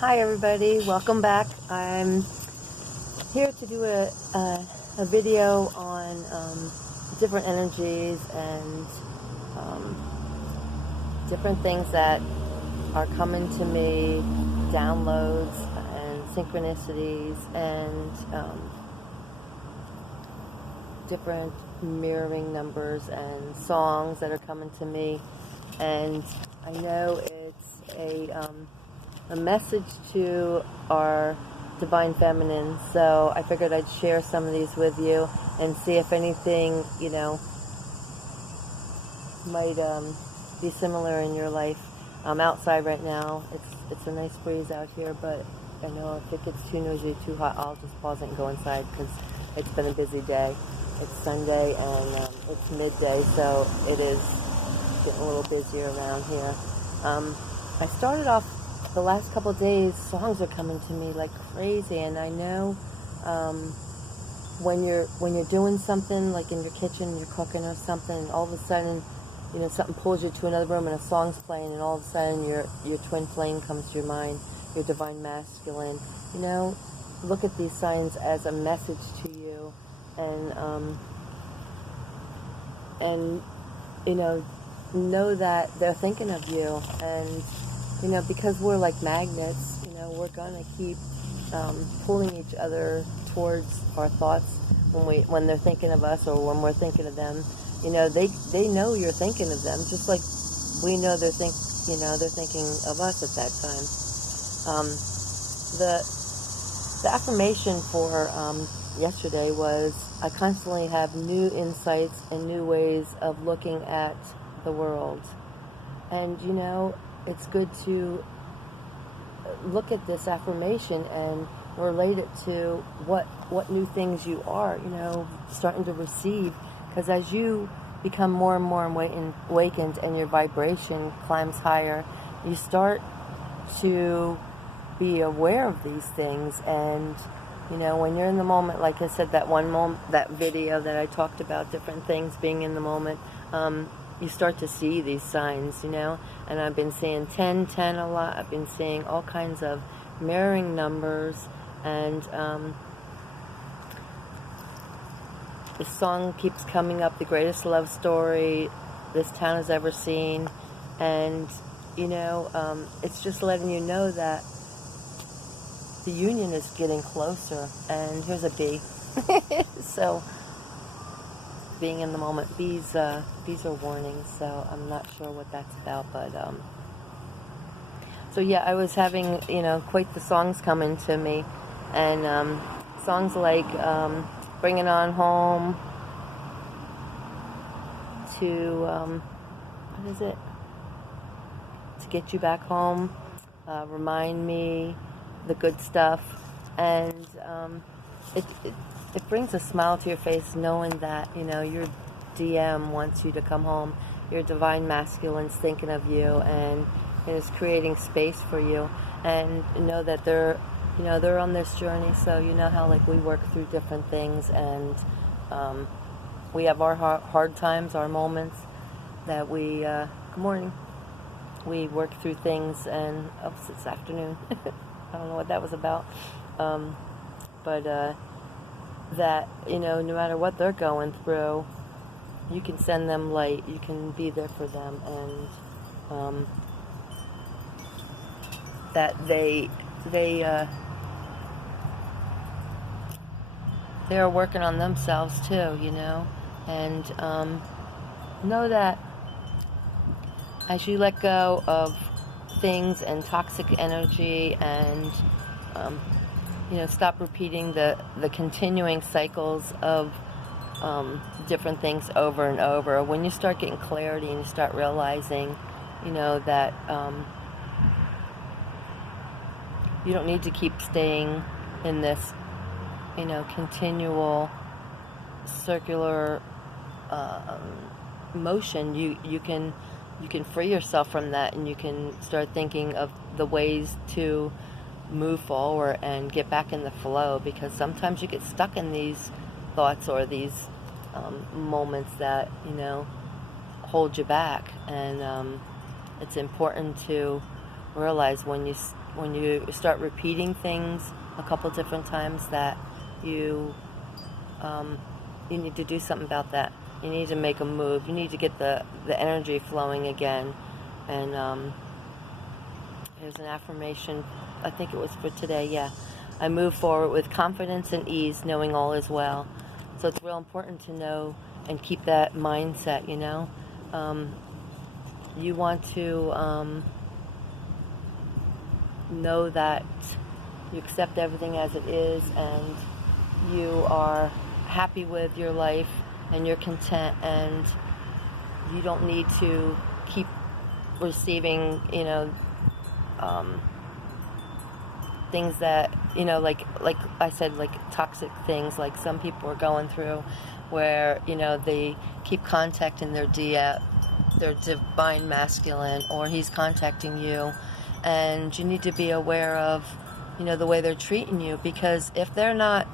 Hi everybody, welcome back. I'm here to do a video on different energies and different things that are coming to me, downloads and synchronicities and different mirroring numbers and songs that are coming to me. And I know it's a message to our divine feminine, so I figured I'd share some of these with you and see if anything, might be similar in your life. I'm outside right now. It's a nice breeze out here, but I know if it gets too noisy, too hot, I'll just pause it and go inside because it's been a busy day. It's Sunday and it's midday, so it is getting a little busier around here. I started off the last couple of days, songs are coming to me like crazy, and I know when you're doing something like in your kitchen, you're cooking or something, and all of a sudden, something pulls you to another room and a song's playing, and all of a sudden your twin flame comes to your mind, your divine masculine. Look at these signs as a message to you, and know that they're thinking of you, and because we're like magnets, we're gonna keep pulling each other towards our thoughts when they're thinking of us or when we're thinking of them. They know you're thinking of them, just like we know they're thinking of us at that time. The affirmation for yesterday was, I constantly have new insights and new ways of looking at the world. And it's good to look at this affirmation and relate it to what new things you are, starting to receive. Because as you become more and more awakened and your vibration climbs higher, you start to be aware of these things. And when you're in the moment, like I said, that video that I talked about, different things being in the moment, you start to see these signs, and I've been seeing 1010 a lot. I've been seeing all kinds of mirroring numbers, and the song keeps coming up, the greatest love story this town has ever seen, and it's just letting you know that the union is getting closer. And here's a bee. So being in the moment, bees are warnings, so I'm not sure what that's about, but so yeah, I was having quite the songs coming to me, and songs like Bring It On Home to what is it, To Get You Back Home, Remind Me, The Good Stuff, and it brings a smile to your face knowing that, your DM wants you to come home. Your divine masculine's thinking of you and is creating space for you. And know that they're on this journey. So how we work through different things, and we have our hard times, our moments that we, good morning, we work through things, and it's afternoon. I don't know what that was about. But that, no matter what they're going through, you can send them light, you can be there for them, and that they are working on themselves too, and know that as you let go of things and toxic energy, and stop repeating the continuing cycles of different things over and over. When you start getting clarity and you start realizing, that you don't need to keep staying in this, continual circular motion. You can free yourself from that, and you can start thinking of the ways to move forward and get back in the flow, because sometimes you get stuck in these thoughts or these moments that hold you back, and it's important to realize when when you start repeating things a couple different times, that you need to do something about that. You need to make a move. You need to get the energy flowing again. And here's an affirmation. I think it was for today. Yeah, I move forward with confidence and ease, knowing all is well. So it's real important to know and keep that mindset. You want to know that you accept everything as it is, and you are happy with your life, and you're content, and you don't need to keep receiving, things that, like I said, like toxic things, like some people are going through, where, they keep contacting their divine masculine, or he's contacting you, and you need to be aware of, the way they're treating you, because if they're not,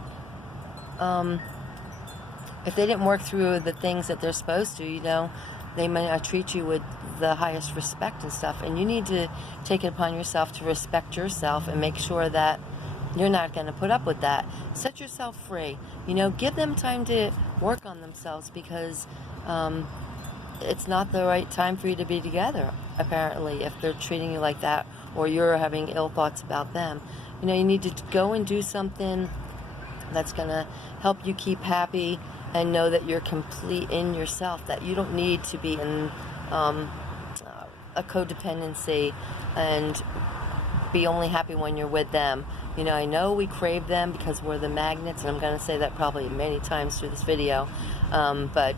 if they didn't work through the things that they're supposed to, they might not treat you with the highest respect and stuff, and you need to take it upon yourself to respect yourself and make sure that you're not going to put up with that. Set yourself free. Give them time to work on themselves, because it's not the right time for you to be together, apparently, if they're treating you like that, or you're having ill thoughts about them. You need to go and do something that's going to help you keep happy, and know that you're complete in yourself, that you don't need to be in a codependency and be only happy when you're with them. I know we crave them because we're the magnets, and I'm going to say that probably many times through this video, but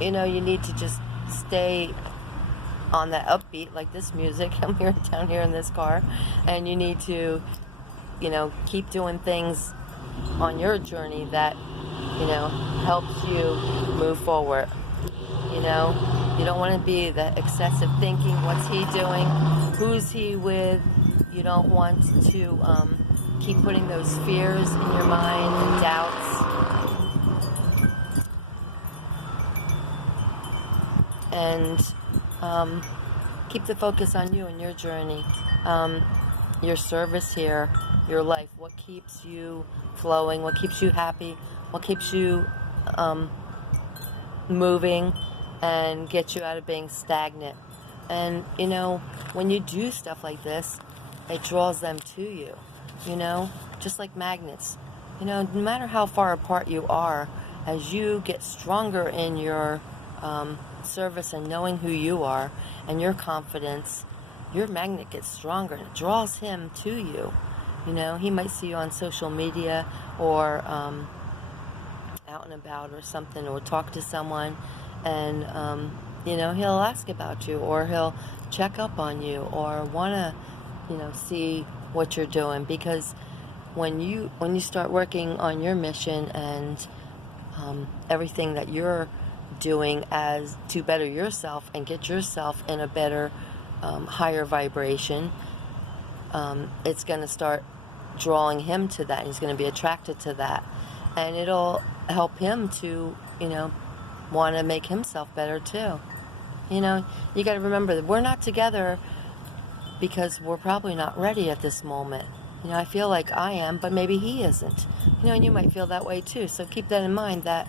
you need to just stay on that upbeat, like this music I'm hearing down here in this car, and you need to keep doing things on your journey that helps you move forward. You don't want to be the excessive thinking. What's he doing? Who's he with? You don't want to keep putting those fears in your mind and doubts. And keep the focus on you and your journey, your service here, your life. What keeps you flowing? What keeps you happy? What keeps you moving and get you out of being stagnant? And when you do stuff like this, it draws them to you, just like magnets. No matter how far apart you are, as you get stronger in your service and knowing who you are and your confidence, your magnet gets stronger, and it draws him to you. He might see you on social media, or out and about or something, or talk to someone, and he'll ask about you, or he'll check up on you, or want to see what you're doing, because when you start working on your mission and everything that you're doing as to better yourself and get yourself in a better higher vibration, it's going to start drawing him to that, and he's going to be attracted to that, and it'll help him to want to make himself better too. You got to remember that we're not together because we're probably not ready at this moment. I feel like I am, but maybe he isn't. And you might feel that way too. So keep that in mind, that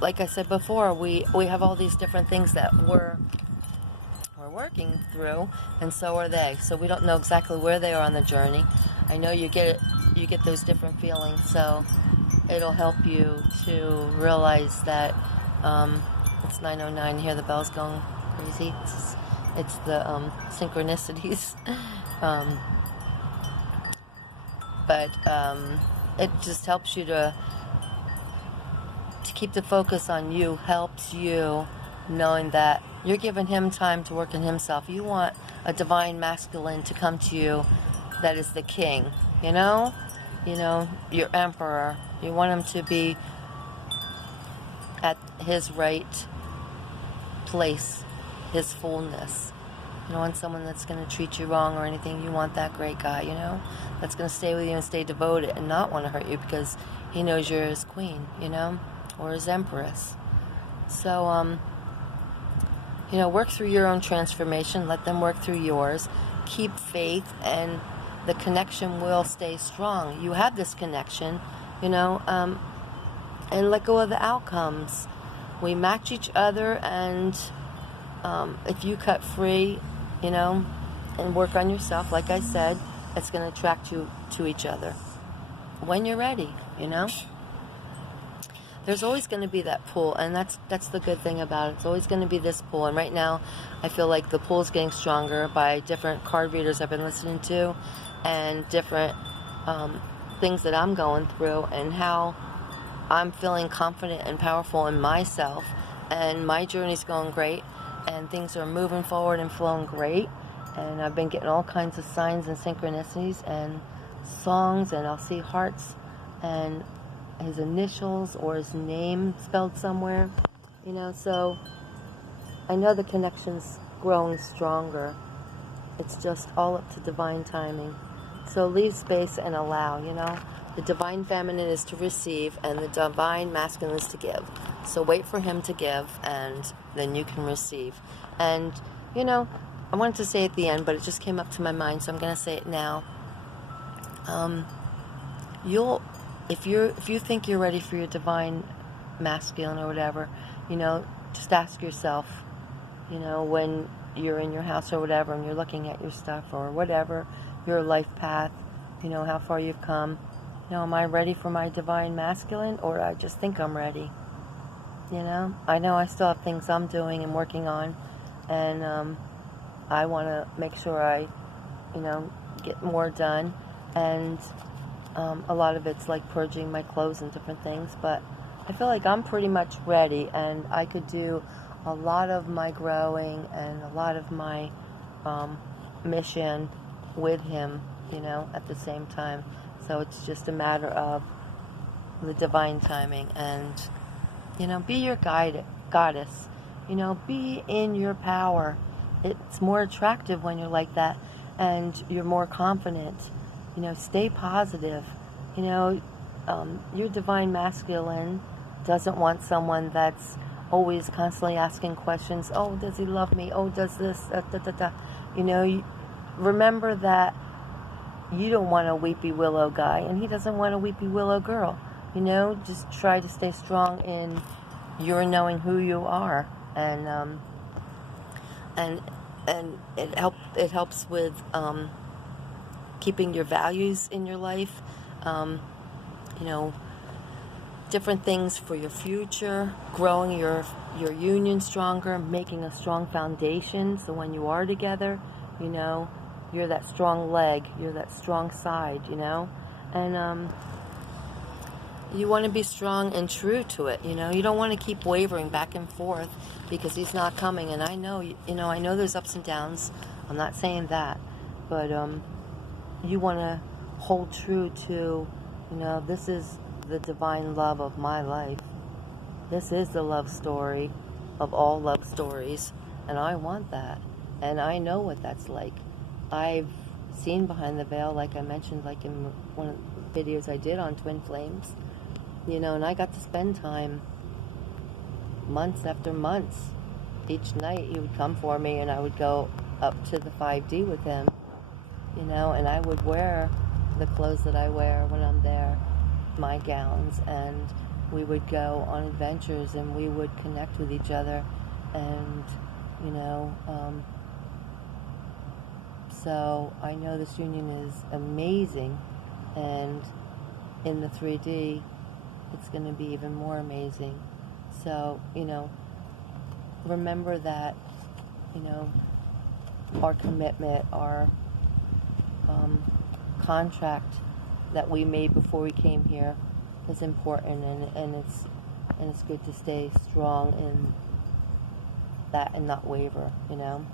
like I said before, we have all these different things that we're working through, and so are they. So we don't know exactly where they are on the journey. I know you get those different feelings, so it'll help you to realize that it's 9:09. You hear the bells going crazy. It's the synchronicities. But it just helps you to keep the focus on you, helps you knowing that you're giving him time to work on himself. You want a divine masculine to come to you that is the king, your emperor. You want him to be at his right place, his fullness. You don't want someone that's going to treat you wrong or anything. You want that great guy, that's going to stay with you and stay devoted and not want to hurt you, because he knows you're his queen, or his empress. So, You know, work through your own transformation. Let them work through yours. Keep faith, and the connection will stay strong. You have this connection, you know, and let go of the outcomes. We match each other, and if you cut free, you know, and work on yourself, like I said, it's going to attract you to each other when you're ready, you know. There's always going to be that pull, and that's the good thing about it. It's always going to be this pull, and right now I feel like the pull is getting stronger by different card readers I've been listening to, and different things that I'm going through, and how I'm feeling confident and powerful in myself, and my journey's going great, and things are moving forward and flowing great, and I've been getting all kinds of signs and synchronicities and songs, and I'll see hearts and his initials or his name spelled somewhere, you know. So I know the connection's growing stronger. It's just all up to divine timing. So leave space and allow, you know. The divine feminine is to receive, and the divine masculine is to give. So wait for him to give, and then you can receive. And, you know, I wanted to say it at the end, but it just came up to my mind, so I'm going to say it now. If you think you're ready for your divine masculine or whatever, you know, just ask yourself, you know, when you're in your house or whatever, and you're looking at your stuff or whatever, your life path, you know, how far you've come. You know, am I ready for my divine masculine, or I just think I'm ready? You know I still have things I'm doing and working on, and I want to make sure I, you know, get more done, and a lot of it's like purging my clothes and different things, but I feel like I'm pretty much ready, and I could do a lot of my growing and a lot of my mission with him, you know, at the same time. So it's just a matter of the divine timing, and, you know, be your goddess, you know, be in your power. It's more attractive when you're like that, and you're more confident. You know, stay positive. You know, your divine masculine doesn't want someone that's always constantly asking questions. Oh, does he love me? Oh, does this? You know, remember that you don't want a weepy willow guy, and he doesn't want a weepy willow girl. You know, just try to stay strong in your knowing who you are, and it helps with keeping your values in your life, you know, different things for your future, growing your union stronger, making a strong foundation, so when you are together, you know, you're that strong leg, you're that strong side, you know, and you want to be strong and true to it, you know. You don't want to keep wavering back and forth because he's not coming, and I know, you know, I know there's ups and downs, I'm not saying that, but you want to hold true to, you know, this is the divine love of my life. This is the love story of all love stories, and I want that, and I know what that's like. I've seen behind the veil, like I mentioned, like in one of the videos I did on Twin Flames, you know, and I got to spend time months after months. Each night he would come for me, and I would go up to the 5D with him, you know, and I would wear the clothes that I wear when I'm there, my gowns, and we would go on adventures, and we would connect with each other, and, you know, so I know this union is amazing, and in the 3D, it's going to be even more amazing. So, you know, remember that, you know, our commitment, our contract that we made before we came here is important, and it's good to stay strong in that and not waver, you know.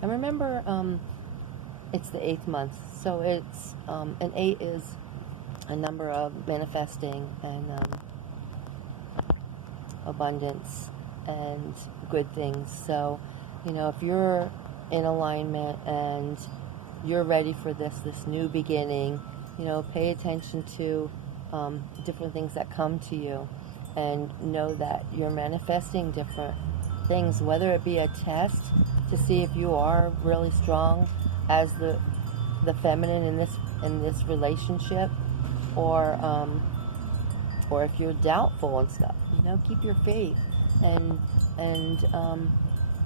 And remember, it's the 8th month, so it's and 8 is a number of manifesting and abundance and good things. So, you know, if you're in alignment and you're ready for this new beginning, you know, pay attention to different things that come to you, and know that you're manifesting different things, whether it be a test to see if you are really strong as the feminine in this relationship, or if you're doubtful and stuff. Keep your faith and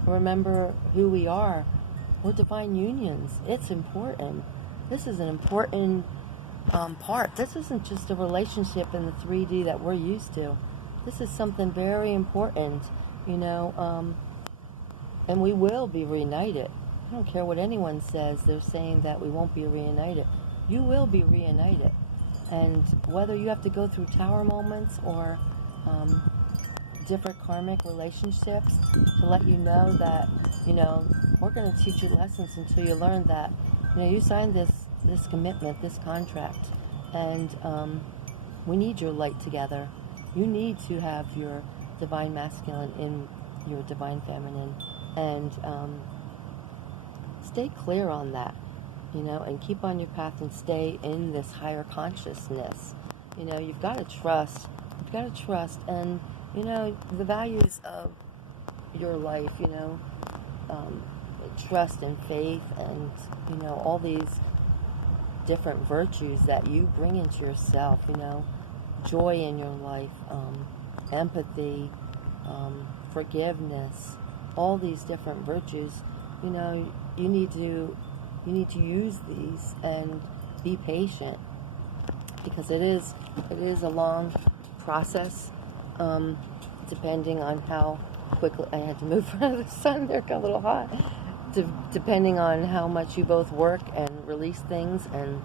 remember who we are. We're divine unions. It's important. This is an important part. This isn't just a relationship in the 3D that we're used to. This is something very important, and we will be reunited. I don't care what anyone says. They're saying that we won't be reunited. You will be reunited. And whether you have to go through tower moments or different karmic relationships to let you know that, we're going to teach you lessons until you learn that, you signed this commitment, this contract, and we need your light together. You need to have your divine masculine in your divine feminine, and stay clear on that, and keep on your path and stay in this higher consciousness. You've got to trust. And, the values of your life, trust and faith and, all these different virtues that you bring into yourself, joy in your life, empathy, forgiveness, all these different virtues, you need to use these and be patient, because it is a long process, depending on how quickly I had to move from the sun. There, got a little hot. Depending on how much you both work and release things, and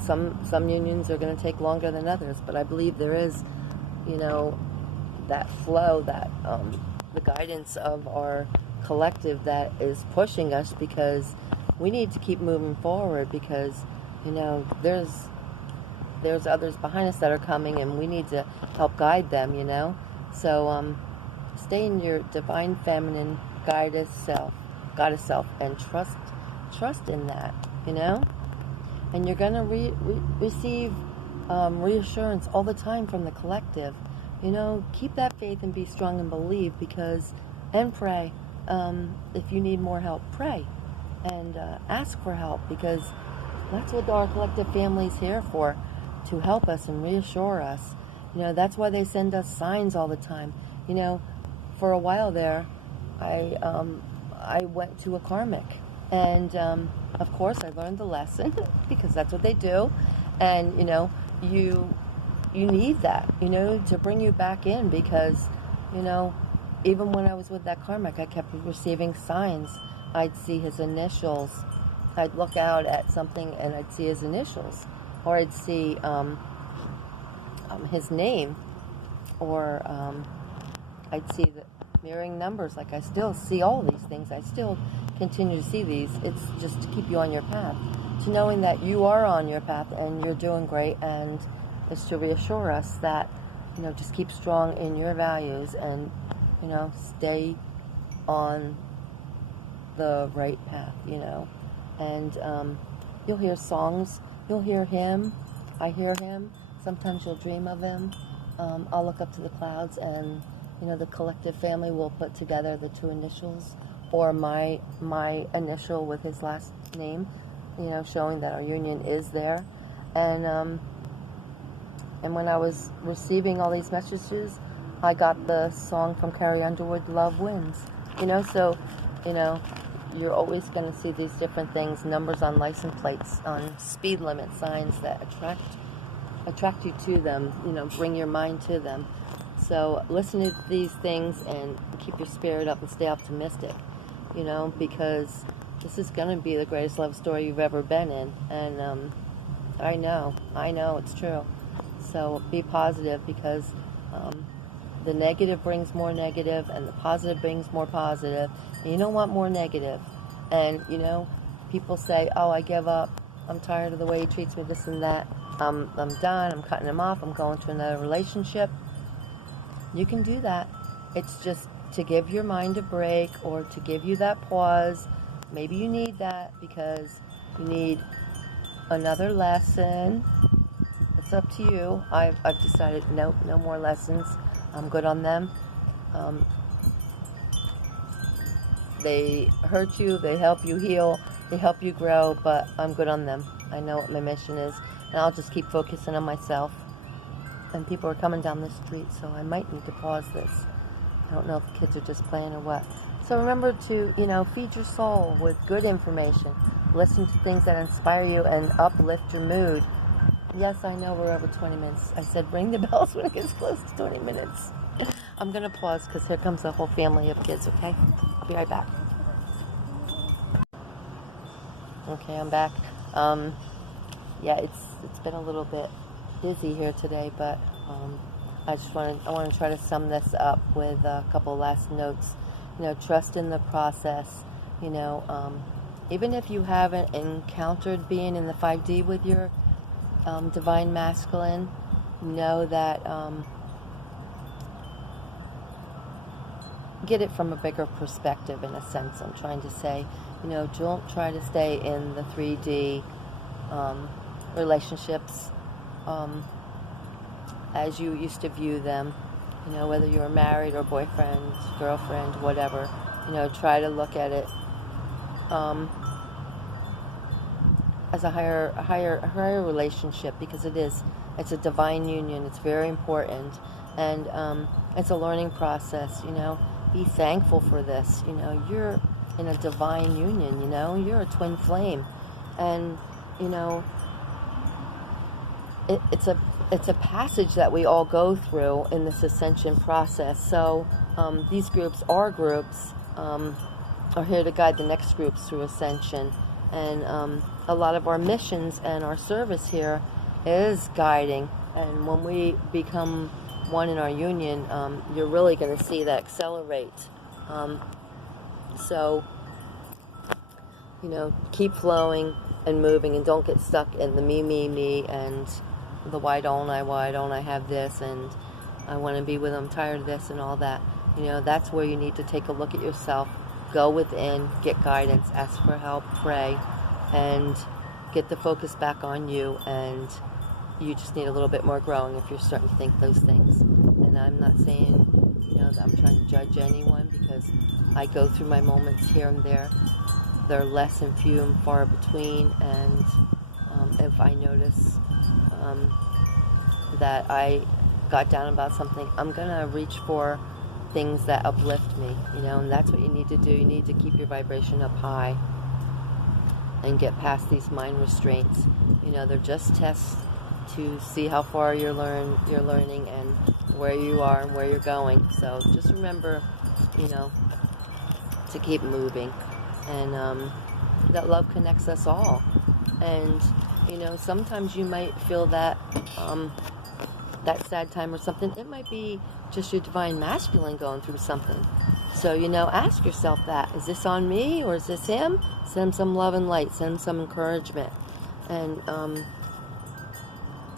some unions are going to take longer than others. But I believe there is, that flow, that the guidance of our collective that is pushing us, because we need to keep moving forward, because there's others behind us that are coming, and we need to help guide them, so stay in your divine feminine goddess self, and trust in that, and you're gonna receive reassurance all the time from the collective. Keep that faith and be strong and believe, and pray. If you need more help, pray and ask for help, because that's what our collective family is here for, to help us and reassure us. That's why they send us signs all the time. For a while there, I went to a karmic, and of course I learned the lesson because that's what they do, and you need that, to bring you back in, because even when I was with that karmic, I kept receiving signs. I'd see his initials. I'd look out at something and I'd see his initials, or I'd see his name, or I'd see the mirroring numbers. Like, I still see all these things. I still continue to see these. It's just to keep you on your path, to knowing that you are on your path and you're doing great, and it's to reassure us that, just keep strong in your values and, stay on the right path, and you'll hear songs, you'll hear him, I hear him, sometimes you'll dream of him. I'll look up to the clouds, and the collective family will put together the two initials, or my initial with his last name, showing that our union is there. And when I was receiving all these messages, I got the song from Carrie Underwood, Love Wins. So you're always going to see these different things, numbers on license plates, on speed limit signs that attract you to them, bring your mind to them. So listen to these things and keep your spirit up and stay optimistic, because this is going to be the greatest love story you've ever been in. And I know it's true. So be positive, because the negative brings more negative, and the positive brings more positive. And you don't want more negative. And, people say, oh, I give up. I'm tired of the way he treats me, this and that. I'm done. I'm cutting him off. I'm going to another relationship. You can do that. It's just to give your mind a break, or to give you that pause. Maybe you need that because you need another lesson. It's up to you. I've decided no more lessons. I'm good on them. Um, they hurt you, they help you heal, they help you grow, but I'm good on them. I know what my mission is, and I'll just keep focusing on myself. And people are coming down the street, so I might need to pause this. I don't know if the kids are just playing or what. So remember to, feed your soul with good information. Listen to things that inspire you and uplift your mood. Yes, I know we're over 20 minutes. I said ring the bells when it gets close to 20 minutes. I'm going to pause because here comes a whole family of kids, okay? I'll be right back. Okay, I'm back. Yeah, it's been a little bit busy here today, but I want to try to sum this up with a couple last notes. Trust in the process. Even if you haven't encountered being in the 5D with your divine masculine, know that get it from a bigger perspective, in a sense. I'm trying to say, don't try to stay in the 3D relationships as you used to view them. Whether you were married or boyfriend, girlfriend, whatever. Try to look at it as a higher relationship, because it's a divine union. It's very important, and it's a learning process. Be thankful for this. You're in a divine union. You're a twin flame, and it's a passage that we all go through in this ascension process. So these groups are here to guide the next groups through ascension. And a lot of our missions and our service here is guiding. And when we become one in our union, you're really going to see that accelerate. So, keep flowing and moving, and don't get stuck in the me, and the why don't I have this, and I want to be with them, tired of this, and all that. That's where you need to take a look at yourself, go within, get guidance, ask for help, pray, and get the focus back on you. And you just need a little bit more growing if you're starting to think those things. And I'm not saying, that I'm trying to judge anyone, because I go through my moments here and there. They're less and few and far between, and if I notice that I got down about something, I'm going to reach for things that uplift me, and that's what you need to do. You need to keep your vibration up high and get past these mind restraints. They're just tests to see how far you're learning and where you are and where you're going. So just remember, to keep moving, and that love connects us all. And sometimes you might feel that that sad time or something. It might be just your divine masculine going through something. So ask yourself that: is this on me or is this him? Send some love and light. Send some encouragement, and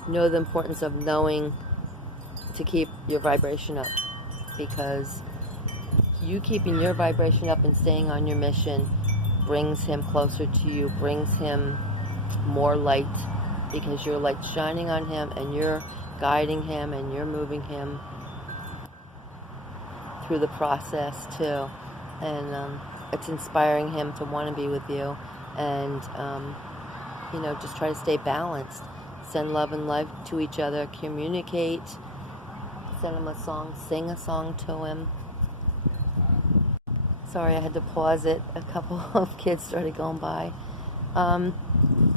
know the importance of knowing to keep your vibration up, because you keeping your vibration up and staying on your mission brings him closer to you, brings him more light, because your light's shining on him, and you're guiding him, and you're moving him through the process too. And it's inspiring him to want to be with you. And just try to stay balanced. Send love and life to each other. Communicate. Send him a song. Sing a song to him. Sorry, I had to pause it. A couple of kids started going by.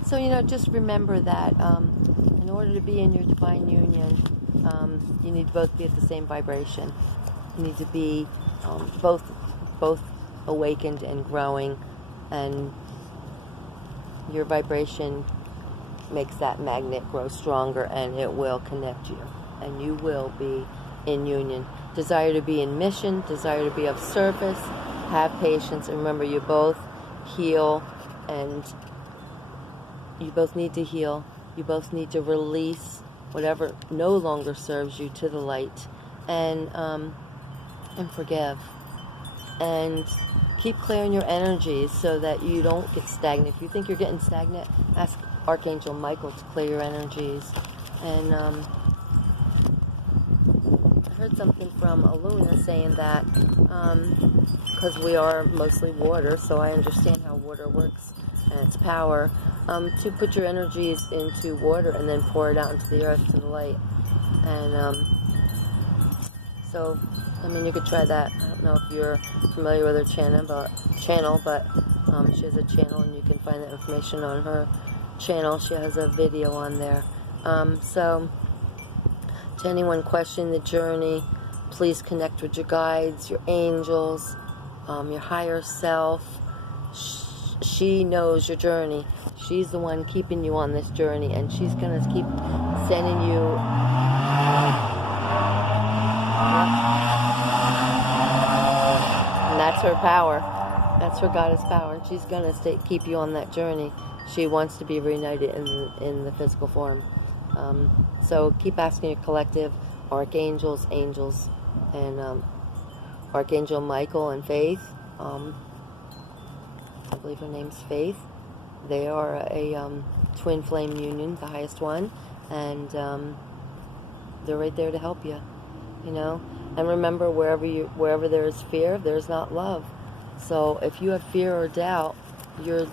So, just remember that in order to be in your divine union, you need to both be at the same vibration. You need to be both awakened and growing, and your vibration makes that magnet grow stronger, and it will connect you, and you will be in union. Desire to be in mission, desire to be of service, have patience, and remember, you both heal, and you both need to heal. You both need to release whatever no longer serves you to the light, and forgive, and keep clearing your energies so that you don't get stagnant. If you think you're getting stagnant, ask Archangel Michael to clear your energies. And I heard got something from Aluna saying that, because we are mostly water, so I understand how water works and its power, to put your energies into water and then pour it out into the earth, to the light. And so, I mean, you could try that. I don't know if you're familiar with her channel, but she has a channel, and you can find that information on her channel. She has a video on there. So, to anyone questioning the journey, please connect with your guides, your angels, your higher self. She knows your journey. She's the one keeping you on this journey, and she's going to keep sending you. And that's her power. That's her goddess power, and she's going to keep you on that journey. She wants to be reunited in the physical form. So keep asking your collective, archangels, angels, and Archangel Michael and Faith. I believe her name's Faith. They are a twin flame union, the highest one, and they're right there to help you. You know, and remember, wherever there is fear, there's not love. So if you have fear or doubt, you're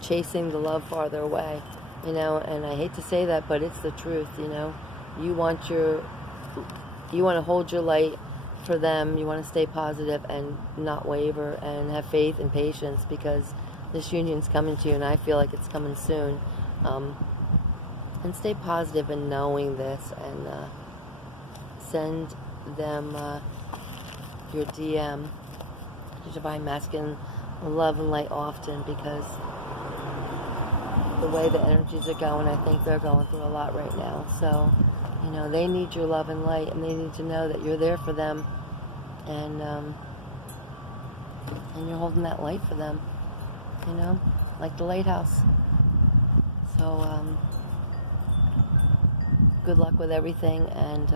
chasing the love farther away. You know, and I hate to say that, but it's the truth. You know, you want to hold your light for them. You want to stay positive and not waver, and have faith and patience, because this union's coming to you, and I feel like it's coming soon. And stay positive in knowing this, and send them your DM, your Divine Masculine love and light often, because the way the energies are going, I think they're going through a lot right now. So, you know, they need your love and light, and they need to know that you're there for them, and you're holding that light for them, you know, like the lighthouse. So, good luck with everything, and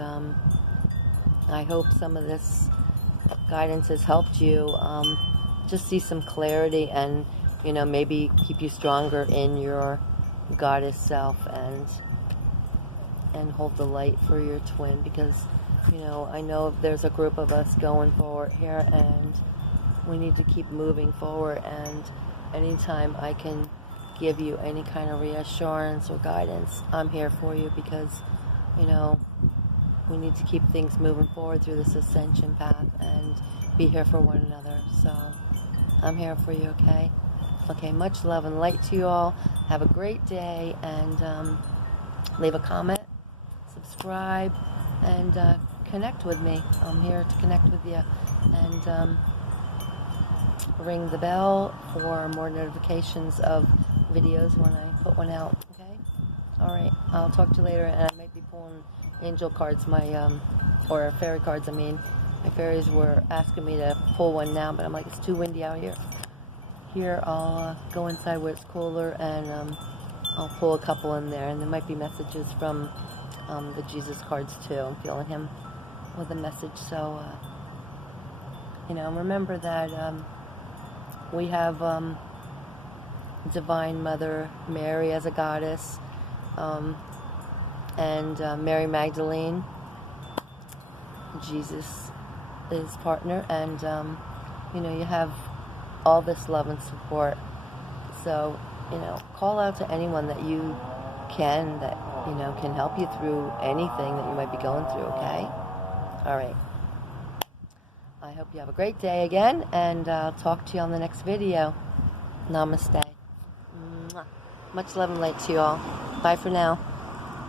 I hope some of this guidance has helped you just see some clarity, and, you know, maybe keep you stronger in your goddess self, and hold the light for your twin, because, you know, I know there's a group of us going forward here, and we need to keep moving forward, and anytime I can give you any kind of reassurance or guidance, I'm here for you, because, you know, we need to keep things moving forward through this ascension path and be here for one another. So I'm here for you, okay? Okay, much love and light to you all. Have a great day, and leave a comment, subscribe, and connect with me. I'm here to connect with you. And ring the bell for more notifications of videos when I put one out, okay? Alright, I'll talk to you later, and I might be pulling angel cards, or fairy cards, I mean. My fairies were asking me to pull one now, but I'm like, it's too windy out here. Here, I'll go inside where it's cooler, and I'll pull a couple in there, and there might be messages from the Jesus cards too. I'm feeling him with a message. So, you know, remember that we have Divine Mother Mary as a goddess, and Mary Magdalene, Jesus' partner, and you know, you have all this love and support. So, you know, call out to anyone that you can, that, you know, can help you through anything that you might be going through, okay? All right. I hope you have a great day again, and I'll talk to you on the next video. Namaste. Mwah. Much love and light to you all. Bye for now.